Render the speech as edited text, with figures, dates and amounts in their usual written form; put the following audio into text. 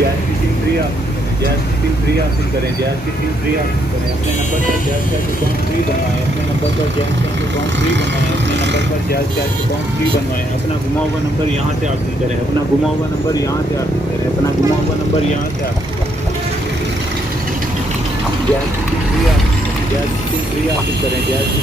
Gas की SIM free हासिल करें, गैस की सिम फ्री हासिल करें। अपने नंबर पर जैज़ कैश अकाउंट फ्री बनवाएँ, अपने नंबर पर जैज़ कैश अकाउंट फ्री बनवाएँ, अपने नंबर पर जैज़ कैश अकाउंट फ्री बनवाएँ। अपना गुमा हुआ नंबर यहाँ से हासिल करें, अपना गुमा हुआ नंबर यहाँ से हासिल करें, अपना गुमा हुआ नंबर यहाँ से हासिल करें। गैस की सिम फ्री हासिल करें, गैस की सिम फ्री हासिल करें, गैस की